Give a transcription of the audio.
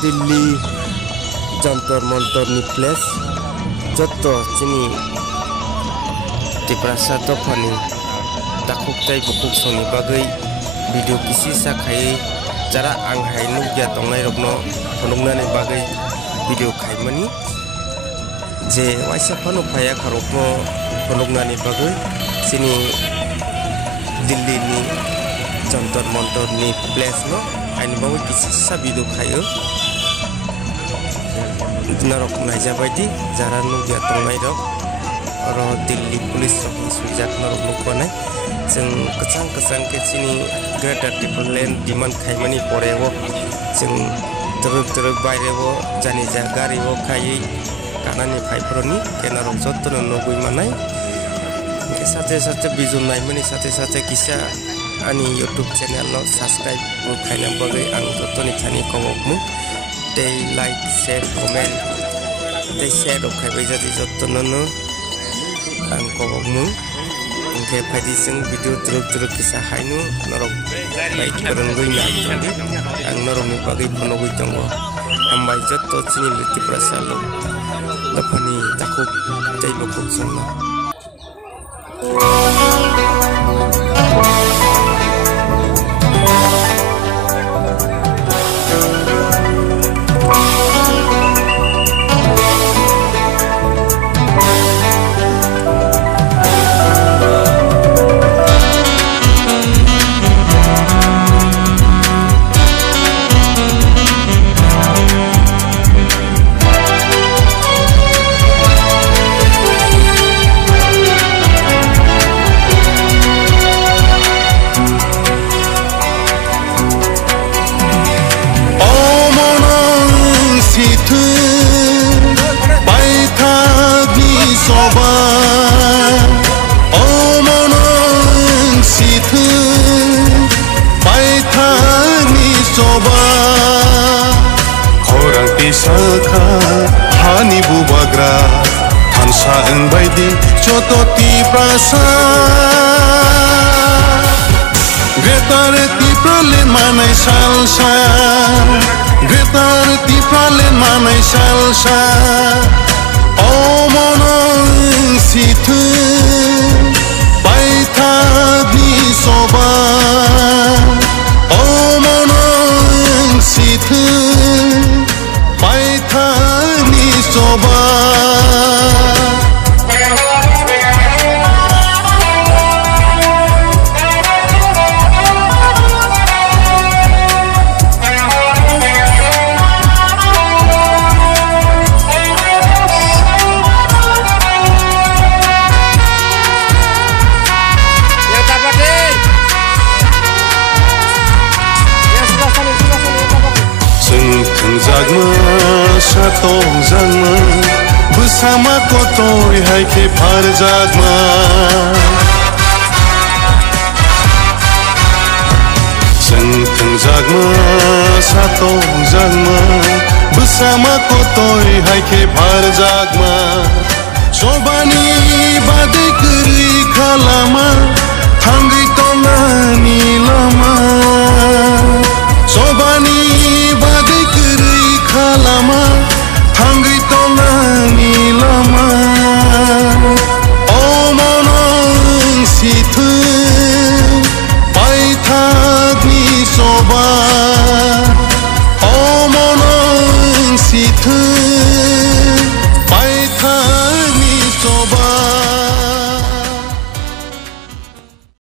दिल्ली जंतर मंतर नि प्लेस जत्तो चिनी टिप्रासा दफानि दाखुकताय बुकुकसनि बागै भिडिअ किसि साखायै जरा आं हायनु गिया दंनाय रखनो फनुंनानै बागै भिडिअ खायमानि जे वाइसा फनुफाया खारखनो फनुंनानै बागै चिनी दिल्ली नि जंतर मंतर नि प्लेस नो आइनि बागै किसि सा भिडिअ खायो narok naijabadi jara nugia tongnai rok oro Delhi police rok sujak narok nukonai जों kecang ke sini Greater Triple Lane demand khaimani porego जों teruk bairebo jani jagari bo khai kanani phaiproni kenarok jottono nogui manai ke sate bijun naimani sate kisa ani YouTube channel no subscribe bo khaina bagai ang jottoni thani kobokmu they like share comment they share okay bejati jottono ang kobokmu ke phadi sing video teruk kisah hainu norok baik berengoi na ang norok ni bagai ponogoi tongo ambai jotto chini liti prasalo dapani takuk jaibokuk sonna Hani bubagra tansa engbaidi joto tiprasa Gretar tipralen manai salsa Gretar tipralen manai salsa Omono situ baita di soba Omono situ baita ni soba Satong jangma bersama kotoi hai ke parjagma Sengkeng jagma satong jangma bersama kotoi hai ke parjagma Sobani badai keri kalama tanggi tonani lama Sobani badai keri kalama Tanggi tolani lama Omonong situ Paithag ni soba Omonong situ